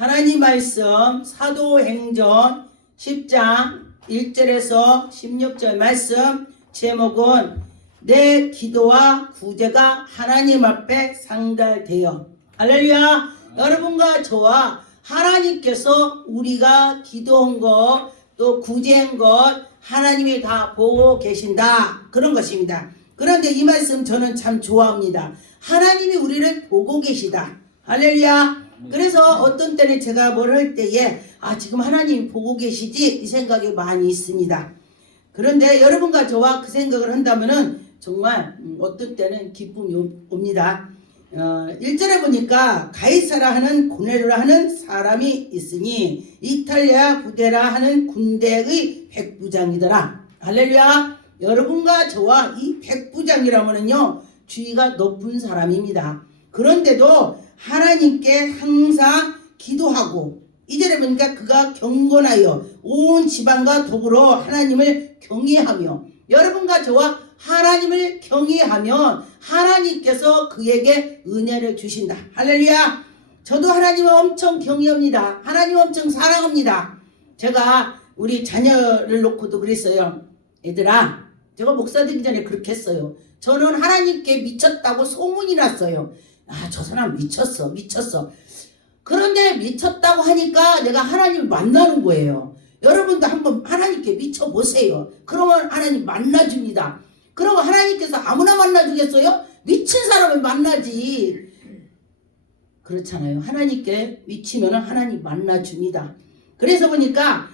하나님 말씀 사도행전 10장 1절에서 16절 말씀 제목은 내 기도와 구제가 하나님 앞에 상달되어. 할렐루야. 여러분과 저와 하나님께서 우리가 기도한 것 또 구제한 것 하나님이 다 보고 계신다, 그런 것입니다. 그런데 이 말씀 저는 참 좋아합니다. 하나님이 우리를 보고 계시다. 할렐루야. 그래서 어떤 때는 제가 뭘 할 때에 지금 하나님이 보고 계시지, 이 생각이 많이 있습니다. 그런데 여러분과 저와 그 생각을 한다면은 정말 어떤 때는 기쁨이 옵니다. 1절에 보니까 가이사라 하는 고넬료라 하는 사람이 있으니 이탈리아 부대라 하는 군대의 백부장이더라. 할렐루야. 여러분과 저와 이 백부장이라면은요, 지위가 높은 사람입니다. 그런데도 하나님께 항상 기도하고, 이절에 보니까 그가 경건하여 온 지방과 더불어 하나님을 경외하며, 여러분과 저와 하나님을 경외하면 하나님께서 그에게 은혜를 주신다. 할렐루야. 저도 하나님을 엄청 경외합니다. 하나님을 엄청 사랑합니다. 제가 우리 자녀를 놓고도 그랬어요. 얘들아, 제가 목사 되기 전에 그렇게 했어요. 저는 하나님께 미쳤다고 소문이 났어요. 저 사람 미쳤어. 그런데 미쳤다고 하니까 내가 하나님을 만나는 거예요. 여러분도 한번 하나님께 미쳐보세요. 그러면 하나님 만나줍니다. 그러면 하나님께서 아무나 만나주겠어요? 미친 사람을 만나지. 그렇잖아요. 하나님께 미치면 하나님 만나줍니다. 그래서 보니까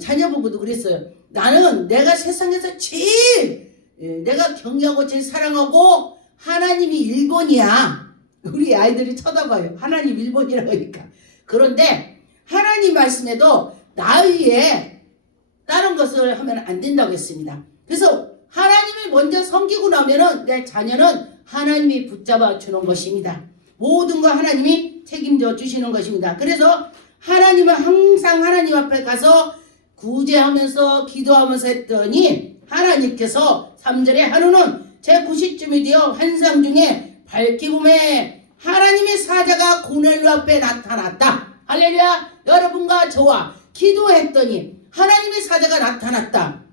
자녀보고도 그랬어요. 나는 내가 세상에서 제일 내가 경외하고 제일 사랑하고 하나님이 1번이야. 우리 아이들이 쳐다봐요. 하나님 1번이라고 하니까. 그런데 하나님 말씀에도 나 위에 다른 것을 하면 안 된다고 했습니다. 그래서 하나님을 먼저 섬기고 나면은 내 자녀는 하나님이 붙잡아 주는 것입니다. 모든 거 하나님이 책임져 주시는 것입니다. 그래서 하나님은 항상 하나님 앞에 가서 구제하면서 기도하면서 했더니 하나님께서 3절에 하루는 제 90쯤이 되어 환상 중에 밝기 봄에 하나님의 사자가 고넬료 앞에 나타났다. 할렐루야. 여러분과 저와 기도했더니 하나님의 사자가 나타났다.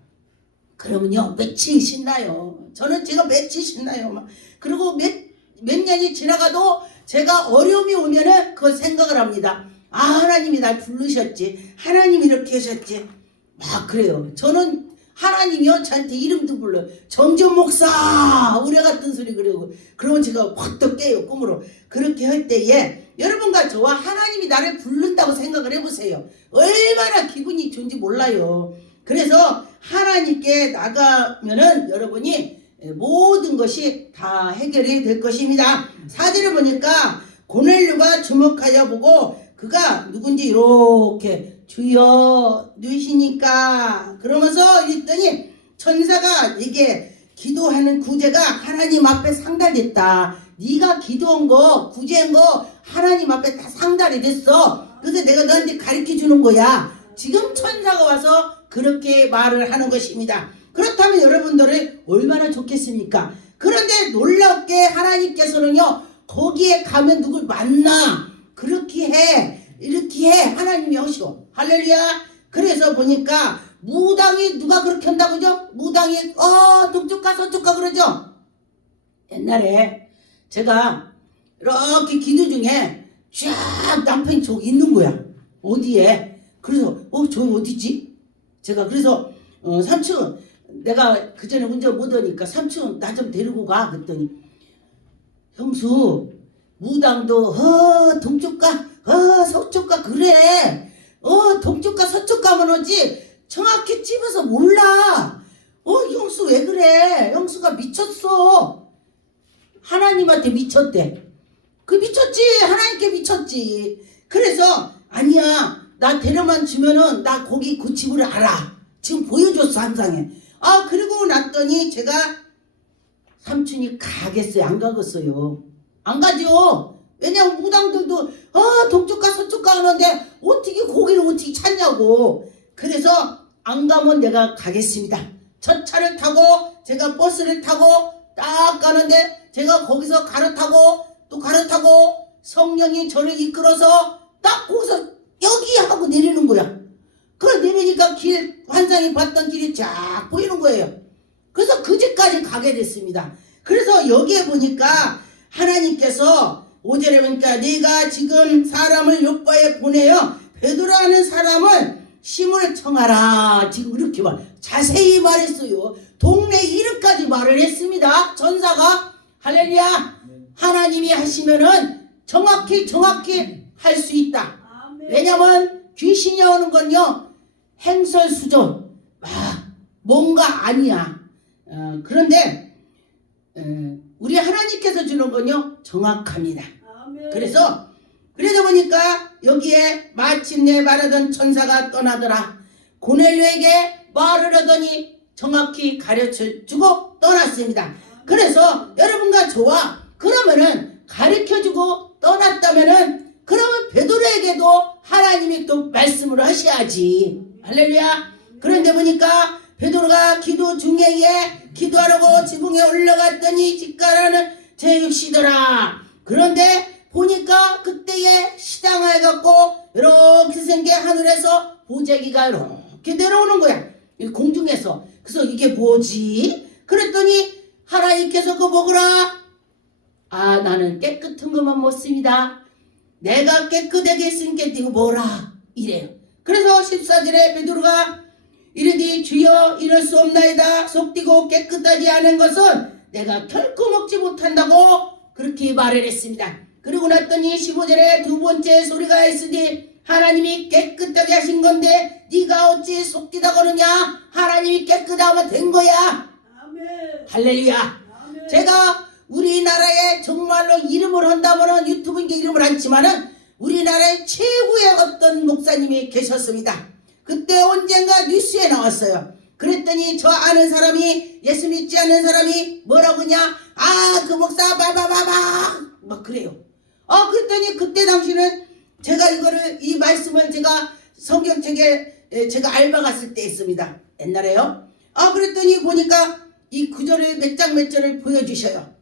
그러면요, 며칠 신나요. 저는 제가 며칠 신나요. 그리고 몇 년이 지나가도 제가 어려움이 오면은 그걸 생각을 합니다. 하나님이 날 부르셨지. 하나님이 이렇게 하셨지. 그래요. 저는 하나님이요, 저한테 이름도 불러요. 정전 목사! 우레 같은 소리 그러고. 그러면 제가 확 더 깨요, 꿈으로. 그렇게 할 때에 여러분과 저와 하나님이 나를 부른다고 생각을 해보세요. 얼마나 기분이 좋은지 몰라요. 그래서 하나님께 나가면은 여러분이 모든 것이 다 해결이 될 것입니다. 4절을 보니까 고넬료가 주목하여 보고 그가 누군지 이렇게 주여 누이시니까 그러면서 이랬더니 천사가 이게 기도하는 구제가 하나님 앞에 상달됐다. 네가 기도한 거 구제한 거 하나님 앞에 다 상달이 됐어. 그래서 내가 너한테 가르쳐 주는 거야. 지금 천사가 와서 그렇게 말을 하는 것입니다. 그렇다면 여러분들은 얼마나 좋겠습니까? 그런데 놀랍게 하나님께서는요, 거기에 가면 누굴 만나. 그렇게 해. 이렇게 해. 하나님이 하시오. 할렐루야. 그래서 보니까 무당이 누가 그렇게 한다고죠? 무당이 동쪽 가 서쪽 가 그러죠? 옛날에 제가 이렇게 기도 중에 쫙 남편이 저기 있는 거야. 어디에? 그래서 저기 어디지? 제가 그래서 삼촌 내가 그전에 운전 못하니까 삼촌 나 좀 데리고 가 그랬더니 형수 무당도 동쪽 가 서쪽 가 그래 동쪽 가 서쪽 가면 오지 정확히 집어서 몰라. 형수 왜 그래? 형수가 미쳤어. 하나님한테 미쳤대. 미쳤지. 하나님께 미쳤지. 그래서 아니야 나 데려만 주면은 나 거기 그 집을 알아. 지금 보여줬어 항상에. 그리고 났더니 제가 삼촌이 가겠어요? 안 가겠어요? 안 가죠. 왜냐면 무당들도 동쪽 가 서쪽 가 하는데 어떻게 거기를 어떻게 찾냐고. 그래서 안 가면 내가 가겠습니다. 첫 차를 타고 제가 버스를 타고 딱 가는데 제가 거기서 갈아타고 또 갈아타고 성령이 저를 이끌어서 딱 거기서 거야. 그걸 내리니까 환상이 봤던 길이 쫙 보이는 거예요. 그래서 그 집까지 가게 됐습니다. 그래서 여기에 보니까 하나님께서 5절에 보니까 네가 지금 사람을 요바에 보내어 베드로라는 사람을 심을 청하라. 지금 이렇게 자세히 말했어요. 동네 이름까지 말을 했습니다. 전사가. 할렐루야. 하나님이 하시면은 정확히 할 수 있다. 왜냐면 귀신이 오는 건요 행설수전 뭔가 아니야. 그런데 우리 하나님께서 주는 건요 정확합니다. 그래서 보니까 여기에 마침내 말하던 천사가 떠나더라. 고넬료에게 말을 하더니 정확히 가르쳐주고 떠났습니다. 그래서 여러분과 저와 그러면은 가르쳐주고 떠났다면은 그러면 베드로에게도 하나님이 또 말씀을 하셔야지. 할렐루야. 그런데 보니까 베드로가 기도 중에 기도하려고 지붕에 올라갔더니 집가라는 제육시더라. 그런데 보니까 그때에 시장해갖고 이렇게 생겨 하늘에서 보자기가 이렇게 내려오는 거야. 공중에서. 그래서 이게 뭐지? 그랬더니 하나님께서 그거 먹으라. 나는 깨끗한 것만 먹습니다. 내가 깨끗하게 했으니까 이거 뭐라 이래요. 그래서 14절에 베드로가 이르되 주여 이럴 수 없나이다. 속되고 깨끗하지 않은 것은 내가 결코 먹지 못한다고 그렇게 말을 했습니다. 그리고 났더니 15절에 두 번째 소리가 있으니 하나님이 깨끗하게 하신 건데 네가 어찌 속되다고 그러냐. 하나님이 깨끗하면 된 거야. 아멘. 할렐루야. 아멘. 제가 우리나라에 정말로 이름을 한다면은 유튜브인게 이름을 않지만은 우리나라의 최고의 어떤 목사님이 계셨습니다. 그때 언젠가 뉴스에 나왔어요. 그랬더니 저 아는 사람이 예수 믿지 않는 사람이 뭐라고 하냐. 그 목사 바바바바 막 그래요. 그랬더니 그때 당시는 제가 이 말씀을 제가 성경책에 제가 알바 갔을 때 있습니다. 옛날에요. 그랬더니 보니까 이 구절을 몇 장 몇 절을 보여주셔요.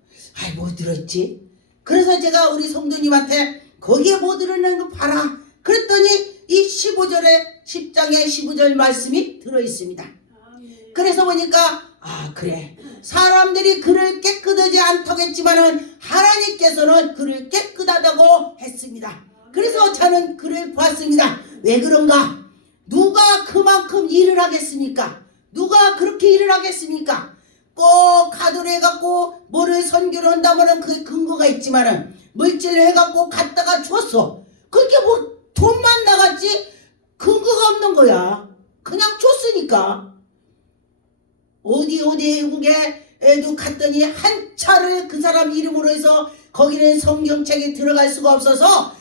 뭐 들었지? 그래서 제가 우리 성도님한테 거기에 뭐 들었는 거 봐라. 그랬더니 이 15절에 10장에 15절 말씀이 들어있습니다. 그래서 보니까 그래. 사람들이 그를 깨끗하지 않다고 했지만은 하나님께서는 그를 깨끗하다고 했습니다. 그래서 저는 그를 보았습니다. 왜 그런가? 누가 그만큼 일을 하겠습니까? 누가 그렇게 일을 하겠습니까? 꼭 가도를 해갖고 뭐를 선교를 한다면은 그게 근거가 있지만은 물질을 해갖고 갖다가 줬어. 그게 뭐 돈만 나갔지 근거가 없는 거야. 그냥 줬으니까. 어디 외국에도 갔더니 한 차를 그 사람 이름으로 해서 거기는 성경책에 들어갈 수가 없어서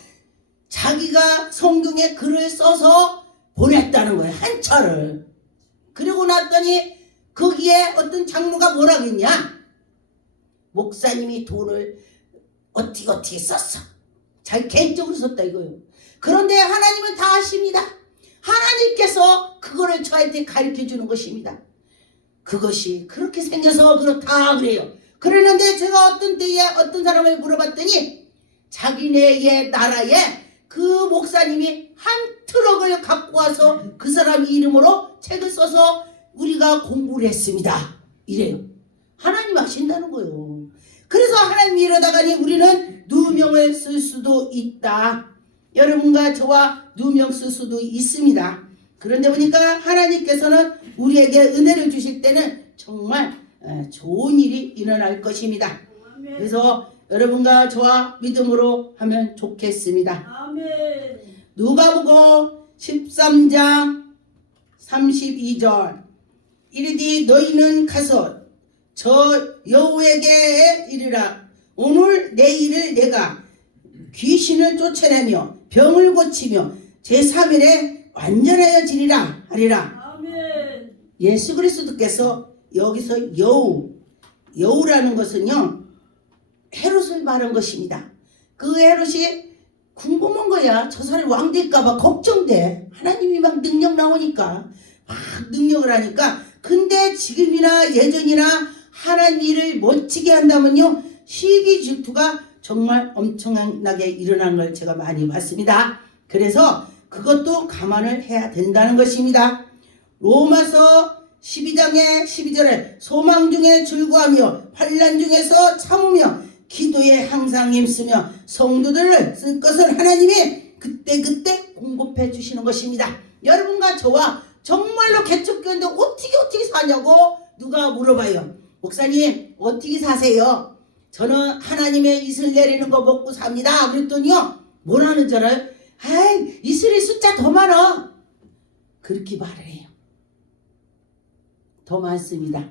자기가 성경에 글을 써서 보냈다는 거예요. 한 차를. 그리고 났더니 거기에 어떤 장로가 뭐라고 했냐. 목사님이 돈을 어떻게 썼어. 자기 개인적으로 썼다 이거예요. 그런데 하나님은 다 아십니다. 하나님께서 그거를 저한테 가르쳐 주는 것입니다. 그것이 그렇게 생겨서 그렇다 그래요. 그러는데 제가 어떤 때에 어떤 사람을 물어봤더니 자기네의 나라에 그 목사님이 한 트럭을 갖고 와서 그 사람 이름으로 책을 써서 우리가 공부를 했습니다. 이래요. 하나님 아신다는 거예요. 그래서 하나님이 이러다가니 우리는 누명을 쓸 수도 있다. 여러분과 저와 누명 쓸 수도 있습니다. 그런데 보니까 하나님께서는 우리에게 은혜를 주실 때는 정말 좋은 일이 일어날 것입니다. 그래서 여러분과 저와 믿음으로 하면 좋겠습니다. 아멘. 누가복음 13장 32절 이르되 너희는 가서 저 여호에게 이르라. 오늘 내일을 내가 귀신을 쫓아내며 병을 고치며 제3일에 완전하여지리라 하리라. 아멘. 예수 그리스도께서 여기서 여우라는 것은요 헤롯을 말한 것입니다. 그 헤롯이 궁금한 거야. 저 사람이 왕 될까봐 걱정돼. 하나님이 막 능력 나오니까 막 능력을 하니까. 근데 지금이나 예전이나 하나님 일을 멋지게 한다면요 시기 질투가 정말 엄청나게 일어난 걸 제가 많이 봤습니다. 그래서 그것도 감안을 해야 된다는 것입니다. 로마서 12장의 12절에 소망 중에 즐거워하며 환난 중에서 참으며 기도에 항상 힘쓰며 성도들을 쓸 것을 하나님이 그때그때 공급해 주시는 것입니다. 여러분과 저와 정말로 개척교회인데 어떻게 사냐고 누가 물어봐요. 목사님 어떻게 사세요? 저는 하나님의 이슬 내리는 거 먹고 삽니다. 그랬더니요 뭐라는 줄 알아요? 아이 이슬이 숫자 더 많아. 그렇게 말을 해요. 더 많습니다.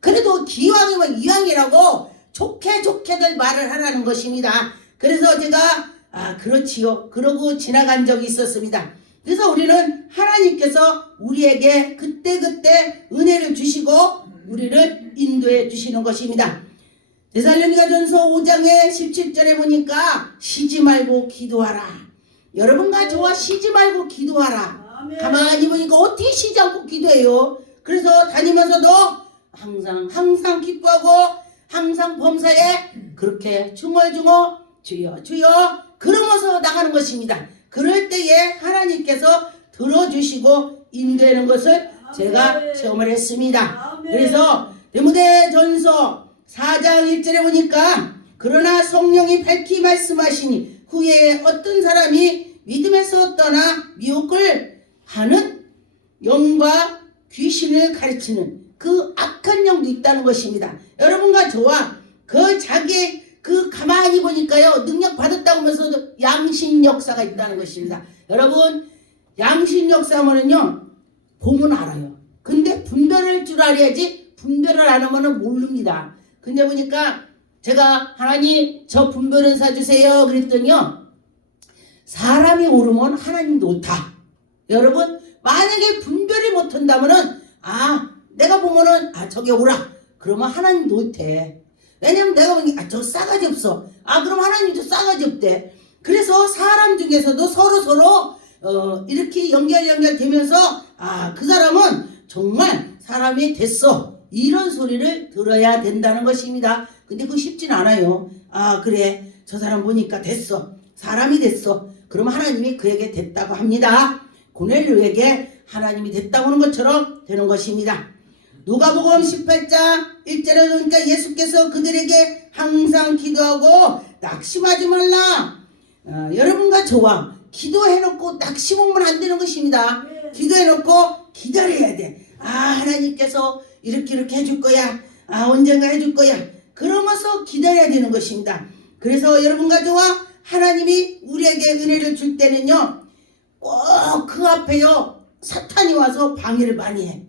그래도 기왕이면 이왕이라고 좋게들 말을 하라는 것입니다. 그래서 제가 그렇지요 그러고 지나간 적이 있었습니다. 그래서 우리는 하나님께서 우리에게 그때그때 은혜를 주시고 우리를 인도해 주시는 것입니다. 데살로니가전서 5장의 17절에 보니까 쉬지 말고 기도하라. 여러분과 저와 쉬지 말고 기도하라. 아멘. 가만히 보니까 어떻게 쉬지 않고 기도해요? 그래서 다니면서도 항상 기뻐하고 항상 범사에 그렇게 중얼중얼 주여 그러면서 나가는 것입니다. 그럴 때에 하나님께서 들어주시고 인도하는 것을 제가 체험을 했습니다. 그래서 디모데전서 4장 1절에 보니까 그러나 성령이 밝히 말씀하시니 후에 어떤 사람이 믿음에서 떠나 미혹을 하는 영과 귀신을 가르치는 그 악한 영도 있다는 것입니다. 여러분과 저와 가만히 보니까요 능력 받았다고 하면서도 양심 역사가 있다는 것입니다. 여러분 양심 역사면은요 보면 알아요. 근데 분별할 줄 알아야지 분별을 안 하면은 모릅니다. 근데 보니까 제가 하나님 저 분별은 사주세요 그랬더니요 사람이 옳으면 하나님도 옳다. 여러분 만약에 분별이 못한다면은 내가 보면은 저게 옳아 그러면 하나님도 옳대. 왜냐면 내가 보니까 저 싸가지 없어 그럼 하나님도 싸가지 없대. 그래서 사람 중에서도 서로 이렇게 연결되면서 그 사람은 정말 사람이 됐어 이런 소리를 들어야 된다는 것입니다. 근데 그거 쉽진 않아요. 그래 저 사람 보니까 됐어 사람이 됐어 그러면 하나님이 그에게 됐다고 합니다. 고넬료에게 하나님이 됐다고 하는 것처럼 되는 것입니다. 누가복음 18장 1절에 보니까 예수께서 그들에게 항상 기도하고 낙심하지 말라. 여러분과 저와 기도해놓고 낙심하면 안 되는 것입니다. 기도해놓고 기다려야 돼. 하나님께서 이렇게 해줄 거야. 언젠가 해줄 거야. 그러면서 기다려야 되는 것입니다. 그래서 여러분과 저와 하나님이 우리에게 은혜를 줄 때는요 꼭 그 앞에요 사탄이 와서 방해를 많이 해.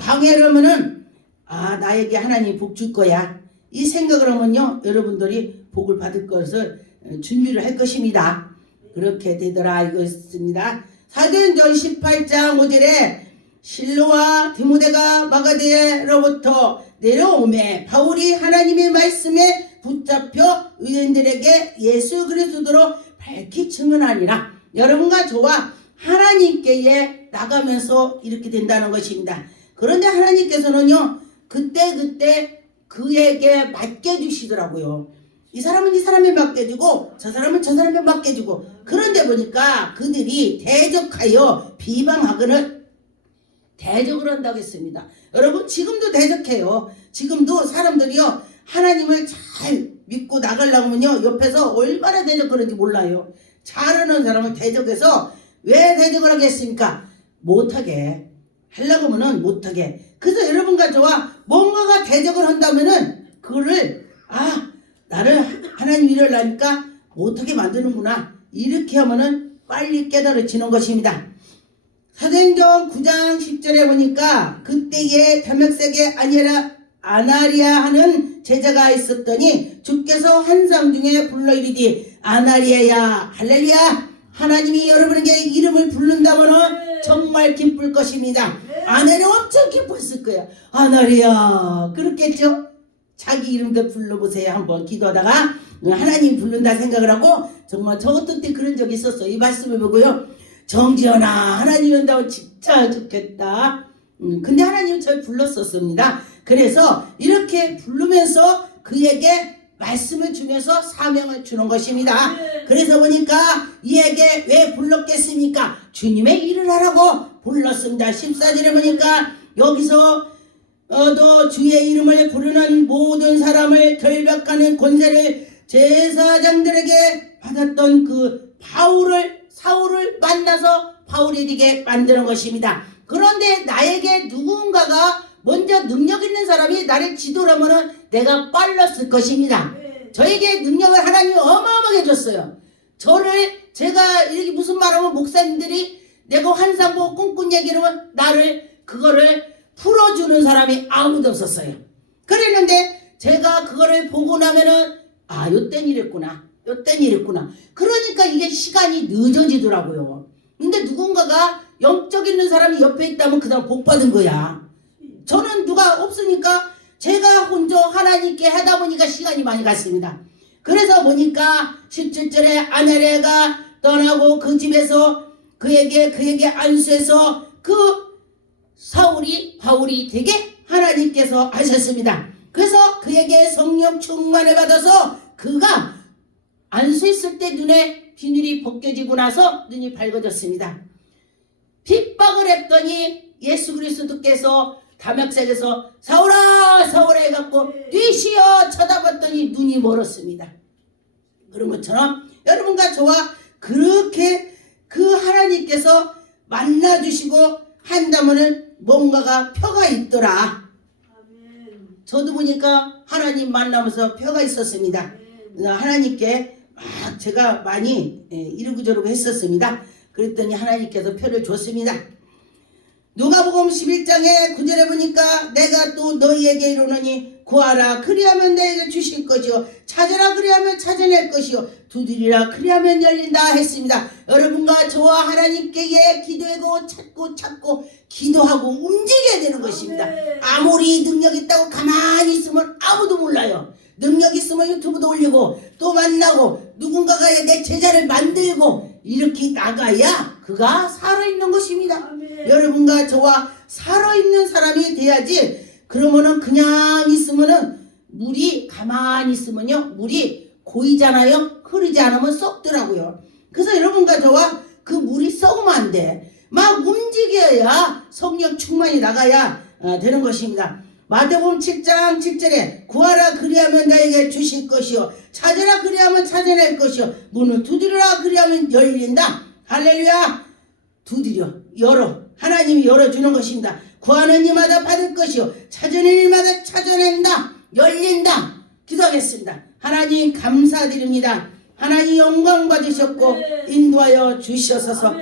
방해를 하면은 나에게 하나님 복 줄 거야 이 생각을 하면요 여러분들이 복을 받을 것을 준비를 할 것입니다. 그렇게 되더라 이것입니다. 사도행전 18장 5절에 실로와 디모데가 마가데로부터 내려오매 바울이 하나님의 말씀에 붙잡혀 의인들에게 예수 그리스도로 밝히 증언하니라. 여러분과 저와 하나님께 나가면서 이렇게 된다는 것입니다. 그런데 하나님께서는요 그때 그에게 맡겨주시더라고요. 이 사람은 이 사람에 맡겨주고 저 사람은 저 사람에 맡겨주고 그런데 보니까 그들이 대적하여 비방하거늘 대적을 한다고 했습니다. 여러분 지금도 대적해요. 지금도 사람들이요 하나님을 잘 믿고 나가려고 하면요 옆에서 얼마나 대적하는지 몰라요. 잘하는 사람을 대적해서 왜 대적을 하겠습니까? 못하게 하려고 하면은 못하게. 그래서 여러분과 저와 뭔가가 대적을 한다면은 그거를 나를 하나님 일을 하니까 못하게 만드는구나 이렇게 하면은 빨리 깨달아지는 것입니다. 사도행전 9장 10절에 보니까 그때에 다메섹에 아나리아 하는 제자가 있었더니 주께서 환상 중에 불러 이르되 아나리아야 할렐루야 하나님이 여러분에게 이름을 부른다면 정말 기쁠 것입니다. 아내는 엄청 기뻤을 거예요. 아나리아 그렇겠죠. 자기 이름도 불러보세요. 한번 기도하다가 하나님 부른다 생각을 하고 정말 저 어떤 때 그런 적이 있었어요. 이 말씀을 보고요 정지연아 하나님 온다고 진짜 좋겠다. 근데 하나님은 저를 불렀었습니다. 그래서 이렇게 부르면서 그에게 말씀을 주면서 사명을 주는 것입니다. 그래서 보니까 이에게 왜 불렀겠습니까? 주님의 일을 하라고 불렀습니다. 14절에 보니까 여기서 또 주의 이름을 부르는 모든 사람을 결박하는 권세를 제사장들에게 받았던 그 사울을 만나서 바울이 되게 만드는 것입니다. 그런데 나에게 누군가가 먼저 능력 있는 사람이 나를 지도하면은 내가 빨랐을 것입니다. 저에게 능력을 하나님이 어마어마하게 줬어요. 제가 이렇게 무슨 말하면 목사님들이 내가 환상 보고 꿈꾼 얘기하면 그거를 풀어주는 사람이 아무도 없었어요. 그랬는데 제가 그거를 보고 나면은 요땐 이랬구나. 그러니까 이게 시간이 늦어지더라고요. 근데 누군가가 영적 있는 사람이 옆에 있다면 그 사람 복 받은 거야. 저는 누가 없으니까 제가 혼자 하나님께 하다 보니까 시간이 많이 갔습니다. 그래서 보니까 17절에 아내레가 떠나고 그 집에서 그에게 안수해서 그 바울이 되게 하나님께서 하셨습니다. 그래서 그에게 성령 충만을 받아서 그가 안수했을 때 눈에 비늘이 벗겨지고 나서 눈이 밝아졌습니다. 핍박을 했더니 예수 그리스도께서 담역색에서 사울아 해갖고 뛰시어 쳐다봤더니 눈이 멀었습니다. 그런 것처럼 여러분과 저와 그렇게 그 하나님께서 만나주시고 한다면은 뭔가가 표가 있더라. 저도 보니까 하나님 만나면서 표가 있었습니다. 하나님께 막 제가 많이 이러고저러고 했었습니다. 그랬더니 하나님께서 표를 줬습니다. 누가복음 11장에 9절에 보니까 내가 또 너희에게 이르노니 구하라 그리하면 너희에게 주실 것이요 찾으라 그리하면 찾아낼 것이요 두드리라 그리하면 열린다 했습니다. 여러분과 저와 하나님께 기도하고 찾고 기도하고 움직여야 되는 것입니다. 아무리 능력 있다고 가만히 있으면 아무도 몰라요. 능력 있으면 유튜브도 올리고 또 만나고 누군가가 내 제자를 만들고 이렇게 나가야 그가 살아있는 것입니다. 여러분과 저와 살아있는 사람이 돼야지. 그러면은 그냥 있으면은 가만히 있으면요 물이 고이잖아요. 흐르지 않으면 썩더라고요. 그래서 여러분과 저와 그 물이 썩으면 안 돼. 막 움직여야 성령 충만이 나가야 되는 것입니다. 마태복음 7장 7절에 구하라 그리하면 나에게 주실 것이요 찾으라 그리하면 찾아낼 것이요 문을 두드리라 그리하면 열린다. 할렐루야. 열어. 하나님이 열어주는 것입니다. 구하는 이마다 받을 것이요 찾는 이마다 찾아낸다. 열린다. 기도하겠습니다. 하나님 감사드립니다. 하나님 영광 받으셨고 인도하여 주시옵소서.